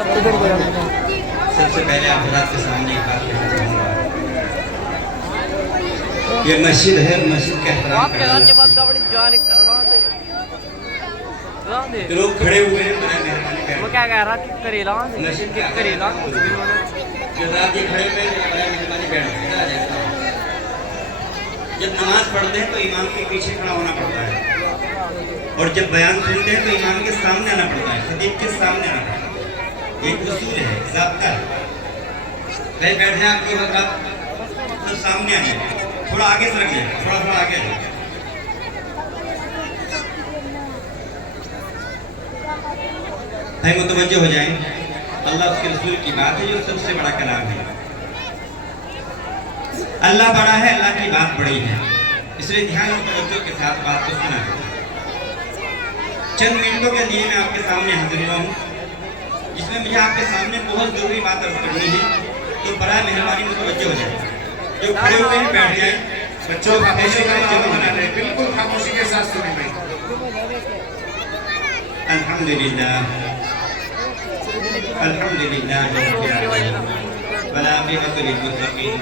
سب سے پہلے آپ حضرات کے سامنے ایک بات کہنا چاہوں گا، یہ مسجد ہے، مسجد کا احترام کرنا۔ لوگ کھڑے ہوئے ہیں، برائے مہربانی بیٹھ۔ وہ کیا کہہ رہا تھا؟ کریلا مسجد کا کریلا جو حضرات یہ کھڑے ہوئے ہیں، برائے مہربانی بیٹھ جائے۔ جب نماز پڑھتے ہیں تو امام کے پیچھے کھڑا ہونا پڑتا ہے، اور جب بیان سنتے ہیں تو امام کے سامنے آنا پڑتا ہے، خطیب کے سامنے آنا پڑتا ہے۔ ایک اصول ہے، ضابطہ ہے۔ پہلے بیٹھ جائیں، آپ کے حضرات سب سامنے آ جائیں، تھوڑا آگے سرک جائیں، تھوڑا آگے جائیں۔ بھائی متوجہ ہو جائیں، اللہ اس کے رسول کی بات ہے جو سب سے بڑا کلام ہے۔ اللہ بڑا ہے، اللہ کی بات بڑی ہے، اس لیے دھیان اور توجہ کے ساتھ بات کو سنا ہے۔ چند منٹوں کے لیے میں آپ کے سامنے حاضر ہوا ہوں، جس میں مجھے آپ کے سامنے بہت ضروری بات عرض کرنی ہے، تو برائے مہربانی متوجہ ہو جائیں۔ جو کھڑے ہوئے ہیں بیٹھ جائیں، بچوں کا پیشے کا جمع بنا لیں، بالکل خاموشی کے ساتھ سنیں گے۔ الحمدللہ الحمدللہ والعاقبۃ للمتقین۔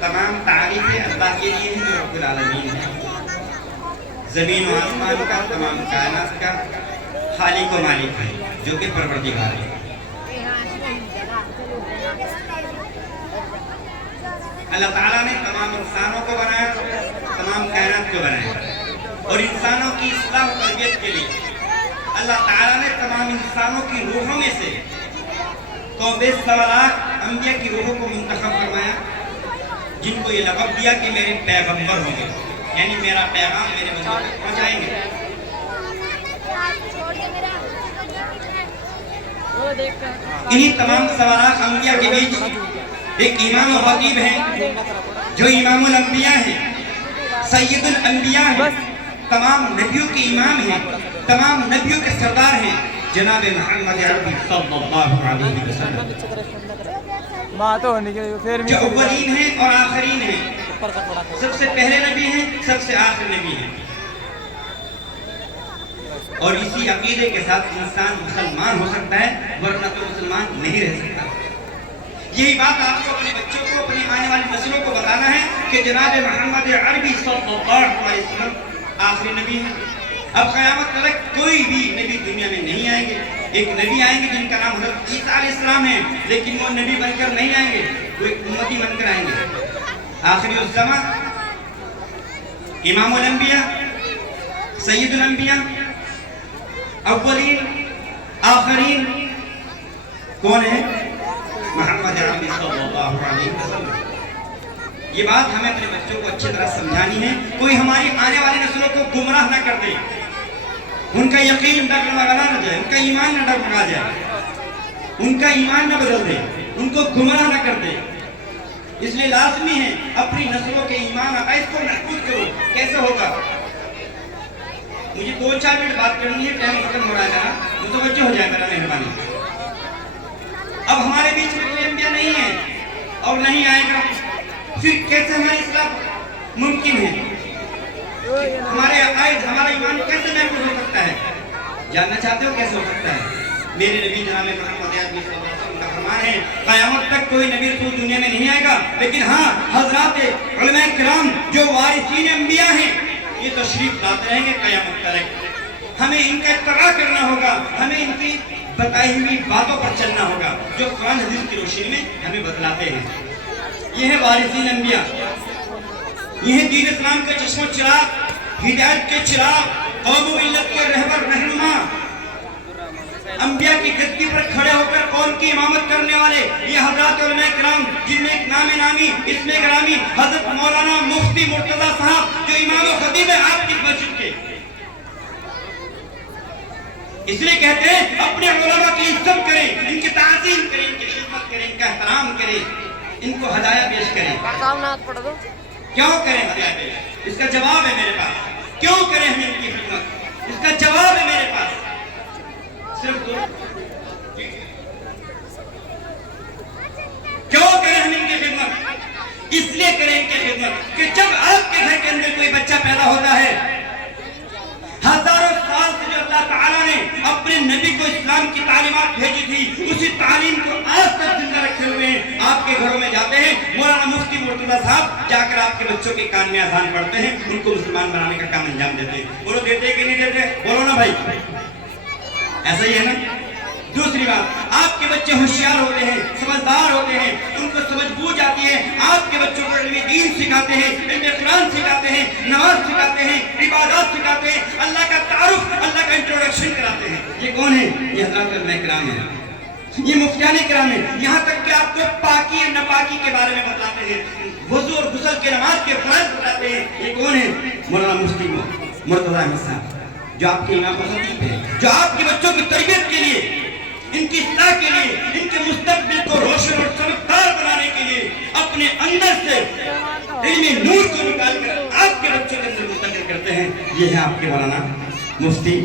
تمام تعریفیں اللہ کے لیے ہیں جو رب العالمین ہے، زمین و آسمان کا، تمام کائنات کا خالق و مالک ہے، جو کہ پروردگار ہے۔ اللہ تعالیٰ نے تمام انسانوں کو بنایا، تمام کائنات کو بنایا، اور انسانوں کی اصلاح و تربیت کے لیے اللہ تعالیٰ نے تمام انسانوں کی روحوں میں سے 2.25 انبیاء کی روحوں کو منتخب فرمایا، جن کو یہ لقب دیا کہ میرے پیغمبر ہوں گے، یعنی میرا پیغام میرے بندوں تک پہنچائیں گے۔ انہی تمام سوالات انبیاء کے بیچ ایک امام و خطیب ہیں جو امام الانبیاء ہیں، سید الانبیاء ہیں، تمام نبیوں کے امام ہیں، تمام نبیوں کے سردار ہیں، جناب محمد عربی صلی اللہ علیہ وسلم، جو اولین ہیں اور آخرین ہیں، سب سے پہلے نبی ہیں، سب سے آخر نبی ہیں۔ اور اسی عقیدے کے ساتھ انسان مسلمان ہو سکتا ہے، ورنہ تو مسلمان نہیں رہ سکتا۔ یہی بات آپ کو، اپنے بچوں کو، اپنی آنے والی نسلوں کو بتانا ہے کہ جناب محمد عربی صلی اللہ علیہ وسلم آخری نبی ہیں۔ اب قیامت تک کوئی بھی نبی دنیا میں نہیں آئیں گے۔ ایک نبی آئیں گے جن کا نام حضرت عیسیٰ علیہ السلام ہے، لیکن وہ نبی بن کر نہیں آئیں گے، وہ ایک امتی بن کر آئیں گے۔ آخری الزمان، امام الانبیاء، سید الانبیاء، اولین آخرین کون ہے؟ محمد عربی صلی اللہ علیہ وسلم۔ یہ بات ہمیں اپنے بچوں کو اچھی طرح سمجھانی ہے، کوئی ہماری آنے والی نسلوں کو گمراہ نہ کر دے، ان کا یقین ڈگمگا نہ جائے، ان کا ایمان نہ ڈگمگا جائے، ان کا ایمان نہ بدل دے، ان کو گمراہ نہ کر دے۔ اس لیے لازمی ہے اپنی نسلوں کے ایمان عقائد کو محفوظ کرو۔ کیسے ہوگا؟ مجھے 2-4 منٹ بات کرنی ہے، ٹائم ختم ہو رہا ہے، ذرا متوجہ ہو جائے میرا مہربانی۔ اب ہمارے بیچ میں کوئی انبیاء نہیں ہے اور نہیں آئے گا، پھر کیسے ہماری اصلاح ممکن ہے؟ ہمارے عقائد، ہمارا ایمان کیسے محفوظ ہو سکتا ہے؟ جاننا چاہتے ہو کیسے ہو سکتا ہے؟ میرے نبی جناب محمد عربی صلی اللہ علیہ وسلم کا فرمان ہے، قیامت تک کوئی نبی رسول دنیا میں نہیں آئے گا، لیکن ہاں حضرات علماء کرام جو وارثین انبیاء ہیں، یہ تشریف لاتے رہیں گے قیامت تک۔ ہمیں ان کا اتباع کرنا ہوگا، ہمیں ان کی بتائی ہوئی باتوں پر چلنا ہوگا جو قرآن حدیث کی روشنی میں ہمیں بتلاتے ہیں۔ یہ ہے وارثین انبیاء، یہ ہے دین اسلام کے چشم و چراغ، ہدایت کے چراغ، قوم و ملت کے رہبر رہنما، انبیاء کی گدی پر کھڑے ہو کر قوم کی امامت کرنے والے یہ حضرات علماء کرام، جن میں ایک نام نامی اسم گرامی حضرت مولانا مفتی مرتضیٰ صاحب جو امام و خطیب ہے آپ کی مسجد کے۔ اس لیے کہتے ہیں اپنے علماء کی عزت کریں، ان کی تعظیم کریں، ان کی خدمت کریں، ان کا احترام کریں، ان کو ہدایہ پیش کریں۔ کیوں کریں ہدایہ پیش؟ اس کا جواب ہے میرے پاس۔ کیوں کریں ہم ان کی خدمت؟ اس کا جواب ہے میرے پاس۔ صرف دو کیوں کریں ہم ان کی خدمت؟ اس لیے کریں ان کی خدمت کہ جب آپ کے گھر کے اندر کوئی بچہ پیدا ہوتا ہے، ہزاروں سال سے جو اللہ تعالیٰ नबी को इस्लाम की तालीमात भेजी थी, उसी तालीम को आज तक जिंदा रखे हुए हैं। आपके घरों में जाते हैं, मौलाना मुफ्ती मुर्तजा साहब जाकर आपके बच्चों के कान में अजान पढ़ते हैं, उनको मुसलमान बनाने का काम अंजाम देते हैं। बोलो देते कि नहीं देते? बोलो ना भाई, ऐसा ही है ना। दूसरी बात, आपके बच्चे होशियार होते हैं, समझदार होते हैं, उनको समझ बूझ आती है। आपके बच्चों को इल्म दीन सिखाते हैं, इल्म कुरान सिखाते हैं, नमाज सिखाते हैं, इबादत सिखाते हैं, अल्लाह का तारुफ, अल्लाह का इंट्रोडक्शन कराते हैं। ये कौन है? ये हज़रात उलमा किराम है, ये मुफ्तियान किराम है। यहाँ तक कि आपको पाकी और नापाकी के बारे में बताते हैं, वुज़ू और गुस्ल के नमाज के फर्ज बताते हैं। ये कौन है? मौलाना मुफ्ती मुर्तजा अहमद साहब, जो आपके इमाम खतीब है, जो आपके बच्चों की तरबियत के लिए, इनकी इस्लाह के लिए, इनके मुस्तकबिल को रोशन और चमकदार बनाने के लिए अपने अंदर से इल्मी नूर को निकालकर आपके बच्चों के अंदर मुंतकिल करते हैं। ये है आपके मौलाना मुफ्ती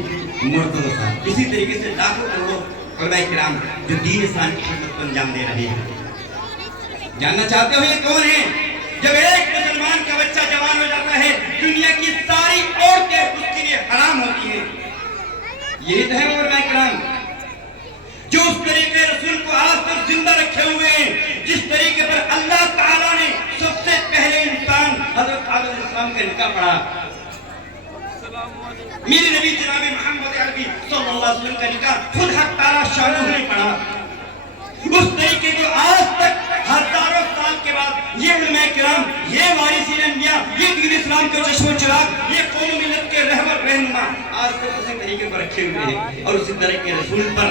मुर्तजा साहब। इसी तरीके से लाखों करोड़ों उलमा किराम जो दीन इस्लाम की खिदमत को अंजाम दे रहे हैं। जानना चाहते हो ये कौन है? जब एक मुसलमान का बच्चा जवान हो जाता है, दुनिया की सारी औरतें उसके लिए हराम होती हैं। यही तो है उलमा किराम जो उस तरीके रसूल को आज तक जिंदा रखे हुए हैं, जिस तरीके पर अल्लाह ताला ने सबसे पहले इंसान हज़रत आदम अलैहिस्सलाम का निकाह पढ़ा, मेरे नबी जनाब मोहम्मद अरबी सल्लल्लाहु अलैहि वसल्लम का निकाह खुद हक ताला शाह ने पढ़ा। उस तरीके को आज तक हजारों साल के बाद ये उलमा किराम, ये वारिसीन अंबिया, ये दीन इस्लाम के चश्मो चिराग, ये कौम मिल्लत के रहनुमा आज तक उसी तरीके पर रखे हुए हैं। और उसी तरह के रसूल पर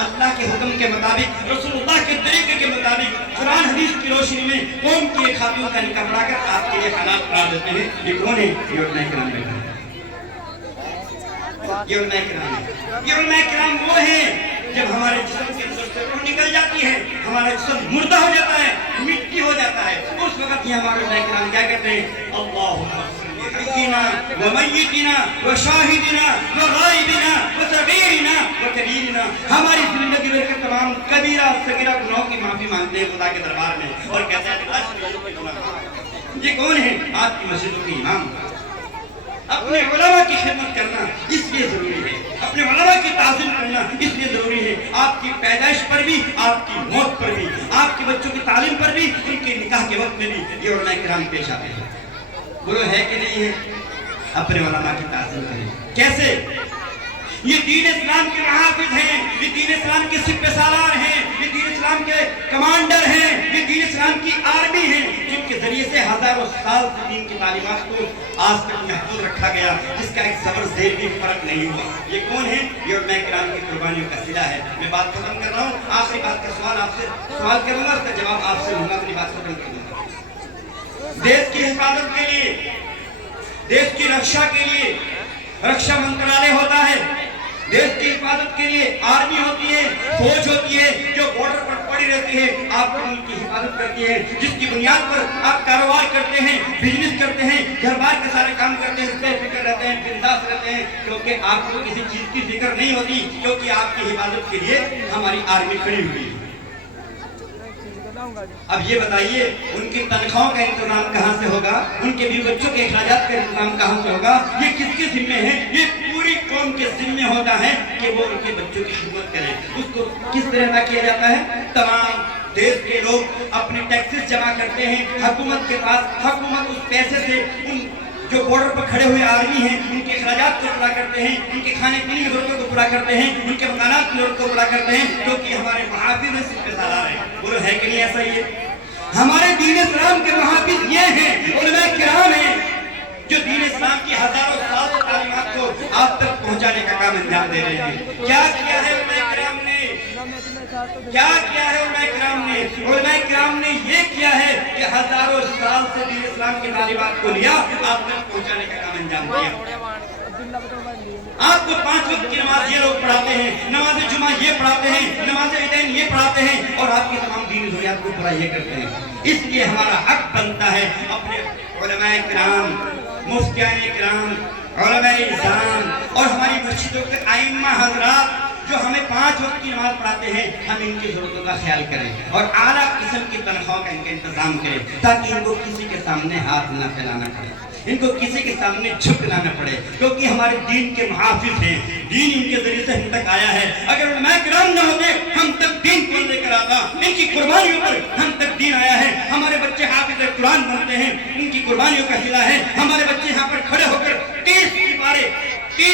अल्लाह के हुक्म के मुताबिक, रसूलुल्लाह के तरीके के मुताबिक, कुरान हदीस की रोशनी में कौम की एक खातून का निकाह पढ़ाकर आपके लिए हालात करार देते हैं। ये कौन है? ये उलमा किराम है। ये उलमा किराम है। ये उलमा किराम वो है जब हमारे जिस्म के अंदर से रूह निकल जाती है, हमारा जिस्म मुर्दा हो जाता है, मिट्टी हो जाता है, उस वक्त ये हमारे उलमा किराम क्या कहते हैं? अल्लाहुम्मा सल्ली व मय्यितिना व शाहिदिना व गाइबिना व सगीरिना व कबीरिना। हमारी जिंदगी में के तमाम कबीरा सगीरा गुनाहों की माफी मांगते हैं खुदा के दरबार में और कहते हैं ये कौन है? आपकी मस्जिदों के इमाम। अपने उलमा की खिदमत करना इसलिए जरूरी है, अपने उलमा की ताज़ीम करना इसलिए जरूरी है। आपकी पैदाइश पर भी, आपकी मौत पर भी, आपके बच्चों की तालीम पर भी, उनके निकाह के वक्त में भी ये उलमा किराम पेश आते हैं। बोलो है कि नहीं है? अपने उलमा की ताज़ीम करें। कैसे? ये दीन इस्लाम के मुहाफिज हैं, ये दीन इस्लाम के सिपह सालार हैं, ये दीन इस्लाम के कमांडर हैं, ये दीन इस्लाम की आर्मी है, जिनके जरिए से हजारों साल से दीन की तालीमात को आज तक महफूज रखा गया, जिसका एक ज़बर ज़ेर भी फर्क नहीं हुआ। ये कौन है? ये उलमा किराम की कुर्बानियों का सिला है। मैं बात खत्म कर रहा हूँ, आखिरी बात का सवाल आपसे सवाल करूंगा, उसका जवाब आपसे लूंगा, अपनी बात खत्म कर दूंगा। देश की हिफाजत के लिए, देश की रक्षा के लिए रक्षा मंत्रालय होता है, देश की हिफाजत के लिए आर्मी होती है, फौज होती है जो बॉर्डर पर पड़ी रहती है, आपके मुल्क की हिफाजत करती है, जिसकी बुनियाद पर आप कारोबार करते हैं, बिजनेस करते हैं, घर बार के सारे काम करते हैं, बेफिक्र रहते हैं, बिंदास रहते हैं, क्योंकि आपको किसी चीज की फिक्र नहीं होती, क्योंकि आपकी हिफाजत के लिए हमारी आर्मी खड़ी हुई है। अब ये बताइए उनकी तनख्वाहों का इंतजाम कहाँ से होगा? उनके भी बच्चों के अखराजात का इंतजाम कहाँ से होगा? ये किसके जिम्मे है? ये पूरी कौम के जिम्मे होता है कि वो उनके बच्चों की खिदमत करे। उसको किस तरह अदा किया जाता है? तमाम देश के लोग अपने टैक्सेस जमा करते हैं हुकूमत के पास, हुकूमत उस पैसे से उन जो बॉर्डर पर खड़े हुए आर्मी हैं उनके अखराजात को पूरा करते हैं, उनके खाने पीने की जरूरतों को पूरा करते हैं, उनके मकानात की जरूरत को पूरा करते हैं, क्योंकि हमारे मुहाफिज में सिपह सालार हैं। बोलो है कि नहीं ऐसा ही है? हमारे दीन इस्लाम के मुहाफिज ये हैं, उलमा किराम हैं, जो दीन इस्लाम की हजारों साल की तालीमात को आप तक पहुंचाने का काम अंजाम दे रहे हैं। क्या किया है उलमा किराम ने? क्या किया है उलमा किराम ने? उलमा किराम ने ये किया है कि हजारों साल से दीन इस्लाम की तालीमात को लिया, आप तक पहुंचाने का काम अंजाम दिया। आपको 5 वक्त की नमाज ये लोग पढ़ाते हैं, नमाज जुमा ये पढ़ाते हैं, नमाज ईदैन ये पढ़ाते हैं, और आपकी तमाम दीनी ज़रूरियात को पूरा ये करते हैं। इसलिए हमारा हक बनता है अपने उलमा किराम, मुफ्तियान किराम, उलमा इज़ाम और हमारी मस्जिदों के आइम्मा हज़रात जो हमें 5 वक्त की नमाज पढ़ाते हैं, हम इनकी ज़रूरतों का ख्याल करें और आला किस्म की तनख्वाह का इनका इंतज़ाम करें, ताकि इनको किसी के सामने हाथ न फैलाना पड़े। इनको किसी के सामने झुकना न पड़े, क्योंकि हमारे दीन के मुहाफिज हैं, दीन इनके जरिए से हम तक आया है। अगर उलमा किराम न होते हम तक दीन कौन लेकर आता? इनकी कुर्बानियों पर हम तक दीन आया है। हमारे बच्चे हाफिज कुरान बनते हैं, इनकी कुर्बानियों का सिला है। हमारे बच्चे यहाँ पर खड़े होकर 30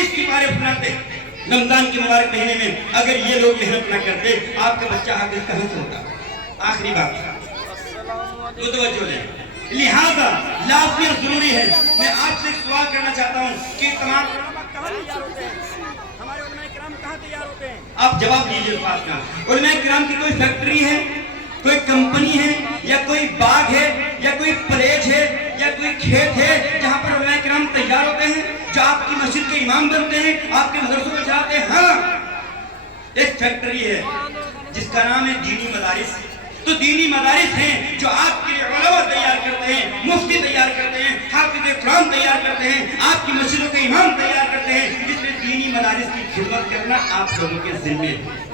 सिपारे सुनाते रमजान के मुबारक महीने में। अगर ये लोग मेहनत न करते, आपका बच्चा हाफिज कहाँ से होता? आखिरी बात मुतवज्जो है, लिहाजा लाज़मी और जरूरी है। मैं आपसे एक सवाल करना चाहता हूँ कि तमाम हमारे उलमा किराम कहाँ तैयार होते हैं? आप जवाब दीजिए इस बात का। उलमा किराम की कोई फैक्ट्री है, कोई कंपनी है, या कोई बाग है, या कोई प्लेज है, या कोई खेत है जहाँ पर उलमा किराम तैयार होते हैं, जो आपकी मस्जिद के इमाम बनते हैं, आपके मदरसों को चलाते हैं? हाँ, एक फैक्ट्री है जिसका नाम है दीनी मदारिस। तो दीनी मदारिस हैं जो आपके लिए उलमा तैयार करते हैं, मुफ्ती तैयार करते हैं, हाफिज कुरान तैयार करते हैं, आपकी मस्जिदों के इमाम तैयार करते हैं, जिसमें दीनी मदारिस की खिदमत करना आप लोगों के जिम्मे है।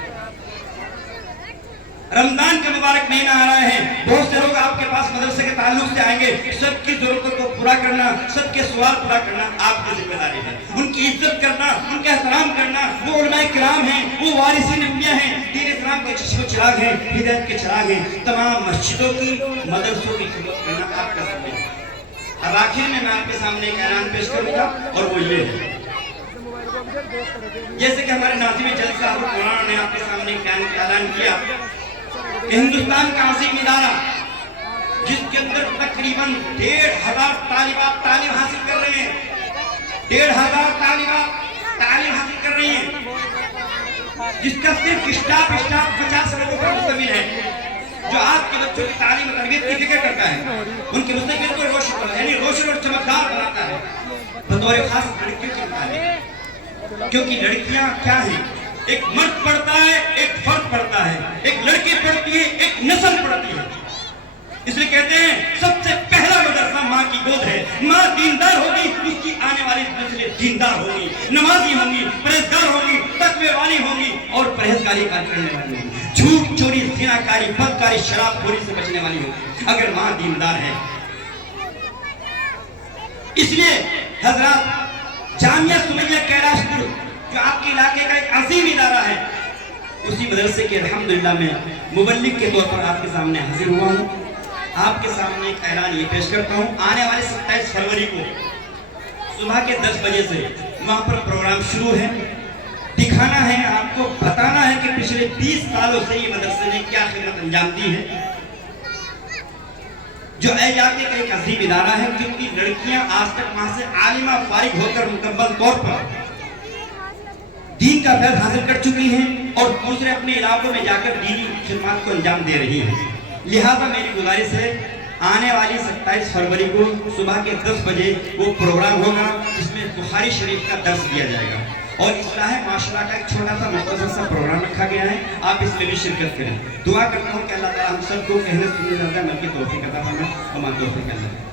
रमजान का मुबारक महीना आ रहा है, बहुत से लोग आपके पास मदरसे के ताल्लुक से आएंगे। सबकी जरूरतों को पूरा करना, सबके सवाल पूरा करना आपकी जिम्मेदारी है। उनकी इज्जत करना, उनका एहतराम करना। वो उलमा किराम हैं, वो वारिसीन अंबिया हैं, दीन इस्लाम के चश्मे चिराग हैं, हिदायत के चिराग हैं। तमाम मस्जिदों की, मदरसों की खिदमत करना आपका जिम्मा है। अब आखिर में मैं आपके सामने एक ऐलान पेश करूंगा, और वो ये है, जैसे कि हमारे नाज़िम जलसा कुरान ने आपके सामने ऐलान किया, हिंदुस्तान का अजीम इदारा जिसके अंदर तकरीबन 1500 तालिबात तालीम हासिल कर रहे हैं, 1500 तालिबात तालीम हासिल कर रही हैं, जिसका सिर्फ स्टाफ 50 लोगों पर मुश्तमिल है, जो आपके बच्चों की तालीम और तरबियत की फिक्र करता है, उनके मुस्तकबिल को रोशन और चमकदार बनाता है, बतौर खास लड़कियों की तालीम। क्योंकि लड़कियां क्या हैं? एक मर्द पढ़ता है, एक फर्द पढ़ता है, एक लड़की पढ़ती है, एक नस्ल पढ़ती है। इसलिए कहते हैं सबसे पहला मदरसा माँ की गोद है। माँ दीनदार होगी, उसकी आने वाली नस्लें दीनदार होगी, नमाजी होंगी, परहेजगार होंगी, तकवे वाली होंगी और परहेजगारी का करने वाली होंगी, झूठ चोरी ज़िनाकारी बदकारी शराबखोरी से बचने वाली होगी, अगर माँ दीनदार है। इसलिए हजरत जामिया सुमैया कैलाशपुर जो आपके इलाके का एक अजीम इदारा है, उसी मदरसे के अल्हम्दुलिल्लाह में मुबल्लिग के तौर पर आपके सामने हाजिर हुआ हूँ। आपके सामने एक ऐलान ये पेश करता हूँ, आने वाले 27 फरवरी को सुबह के 10 बजे से वहाँ पर प्रोग्राम शुरू है। दिखाना है, आपको बताना है कि पिछले 20 सालों से ये मदरसे ने क्या खिदमत अंजाम दी है। जो इलाके का एक अजीम इदारा है, क्योंकि लड़कियाँ आज तक वहाँ से आलिमा फारिग होकर मुकम्मल तौर पर दीन का फैज़ हासिल कर चुकी हैं और दूसरे अपने इलाकों में जाकर दीनी खिदमत को अंजाम दे रही हैं। लिहाजा मेरी गुजारिश है, आने वाली 27 फरवरी को सुबह के 10 बजे वो प्रोग्राम होगा, जिसमें बुखारी शरीफ का दर्स दिया जाएगा और इस्लाह माशरा का एक छोटा सा मुख्तसर सा प्रोग्राम रखा गया है। आप इसमें भी शिरकत करें। दुआ करता हूँ कि अल्लाह ताला हम सबको कहने सुनने ज़्यादा मन की तौफीक अता फरमाए और मान तौफीक अल्लाह।